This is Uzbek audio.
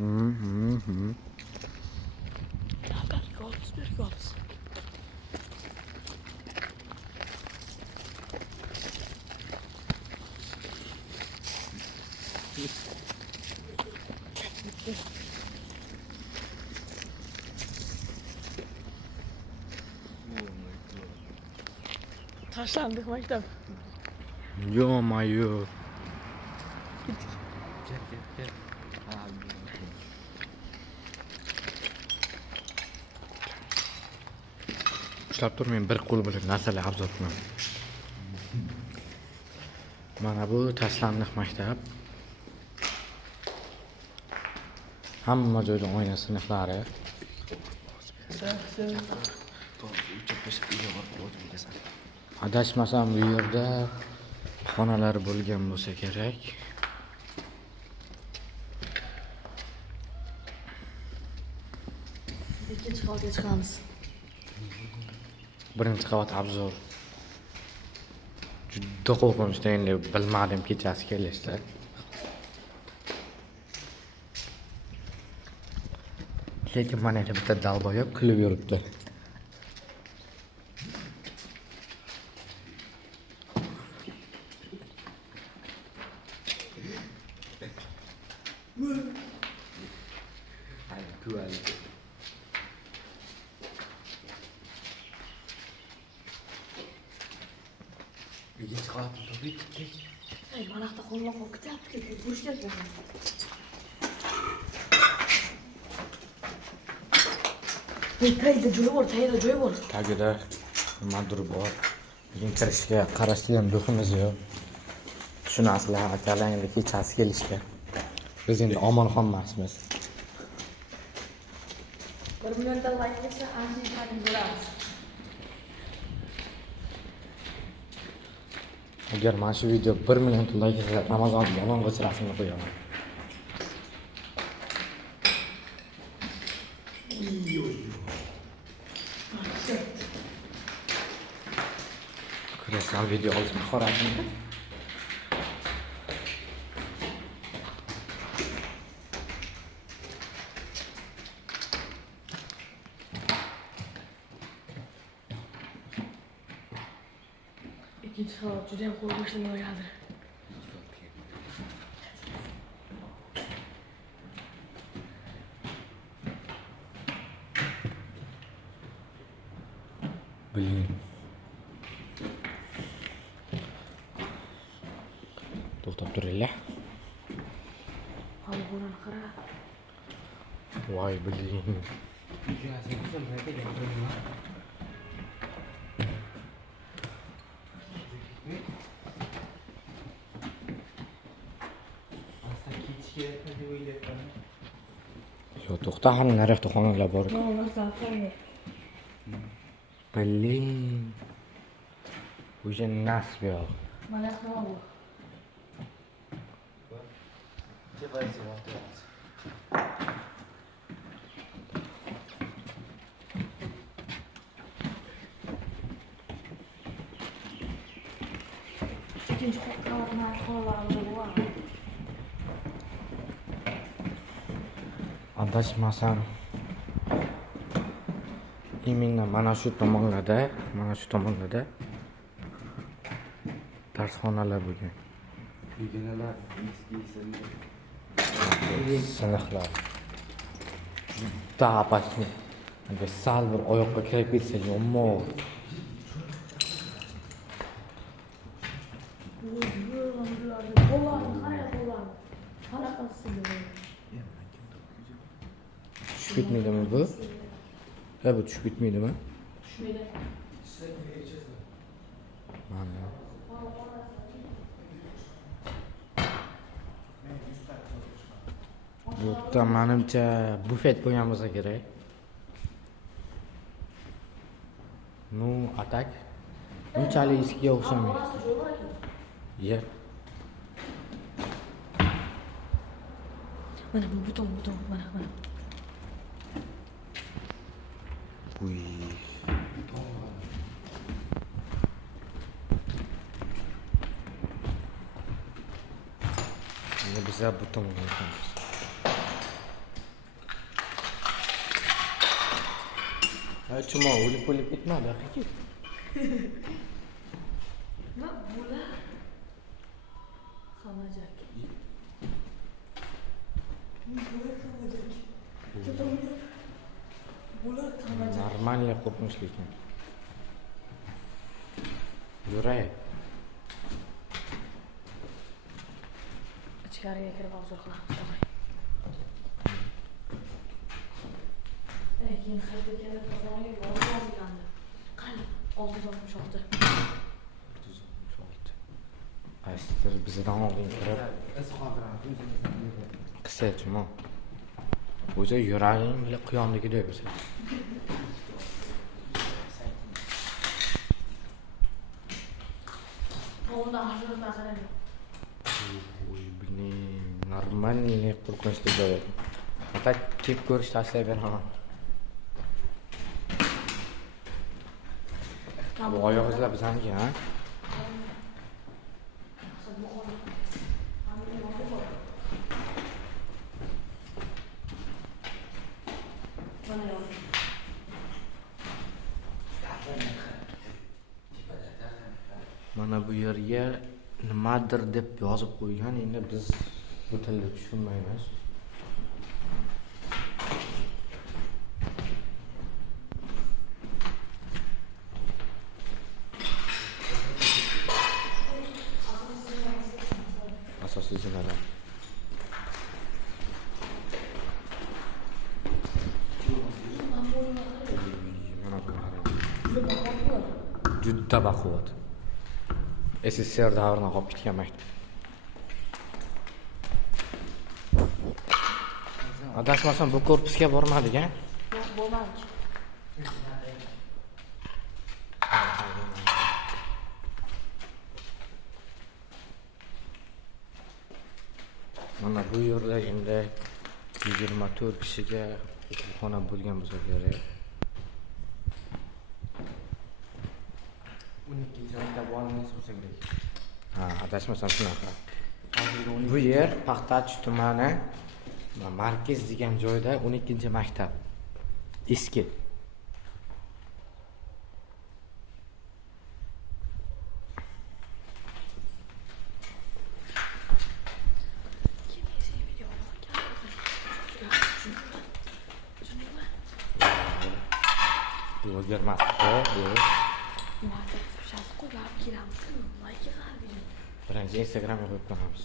Berga olamiz. Taşlandık maktab. Yo mayo. Gel. Ushlab turmang, bir qo'l bilan narsalar obzor qilaman. Mana bu tashlandiq maktab. Hamma joyda oyna sinflari. Adashmasam bu yerda xonalar bo'lgan bo'lsa kerak. Ikkinchi qavatga chiqamiz. Birinchi qavat obzor. Juda qo'rqinchli, endi bilmadim kechasi kelishdi. Lekin mana yerda bitta dalboyob kulib yuribdi. İkinci kat tabii ki. Ay, mana yoqda qo'lma qo'l ketyapti, bo'sh ketyapti. Tagida joy bor. Tagida nimadir bor. Lekin kirishga qarashga ham ruhimiz yo'q. Tushunasizlar, akalar endi kechasi kelishga. Biz endi omonxon emasmiz. 1 millionta like kelsa, ancha ishlarni bo'lamiz. Agar mana shu video 1 million like kelsa, Ramazon yolg'on rasmini qo'yaman. Kreativ video olishni xohlasizmi? Ikkinchi qavat juda ham qo'rqinchli bo'lardi. Блин. To'xtab turinglar. Havoni qara. Voy blin. Yo, to'xta, hali naryoqda xonalar bor. Блин. Уже nasib yo'q. Mana yoqda bor. İkinci qavatni xonalarimiz bor. Adashmasam именно mana shu tomonlarda darsxonalar bo'lgan. Uygunalar, Sinflar. Juda apatli. Agar sal bir oyoqqa kirib ketsa yomon. Qo'llarni qara, qo'llarni. Qanaqa qilsin? Tushib ketmaydimi bu? Ha, bu tushib ketmaydimi? Tushmaydi. Mana. Bu yerda menimcha bufet bo'lgan bo'lsa kerak. Ну, а так? Unchalik eskiga o'xshamaydi. Yer. Mana bu buton, mana. Uy. Endi biz bu tomonga o'tamiz. Chimo o'lib ketmadi haqiqiy. Nima bular? Xamajak. Bular xamajak. Нормально qo'rqinchli ekan. Yuray. Ichkariga kirib obzor qilamiz. Keyin haydaganda qozonga yozilgandi. Qani 666. Qaysidir bizdan oldin kirib qilsa chimo. O'zi yuraging bilan quyonligidek o'zi. Qo'lda hozir masala yo'q. Oy, блин, нормальный qo'rqinchli joy. Faqat kelib ko'rish tavsiya beraman. Bu oyoq izlar bizaniki, ha? Mana yozib. Mana bu yerga nimadir deb yozib qo'ygan. Endi biz bu tilni tushunmaymiz. Asosiy zinalar. Mana bu juda baquvvat. SSR davridan qolib ketgan maktab. Adashmasam bu korpusga bormadik-a? Yo'q, bo'lmadi. Mana bu yerda endi 24 kishiga xona bo'lgan bo'lsa kerak. 12-maktab olingan bo'lsa kerak. Ha, adashmasam shunaqa. Bu yer Paxtachi tumani Markaz degan joyda 12-maktab. Eski. Bloger mas'ul. Birinchi Instagramga qo'yib qo'yamiz.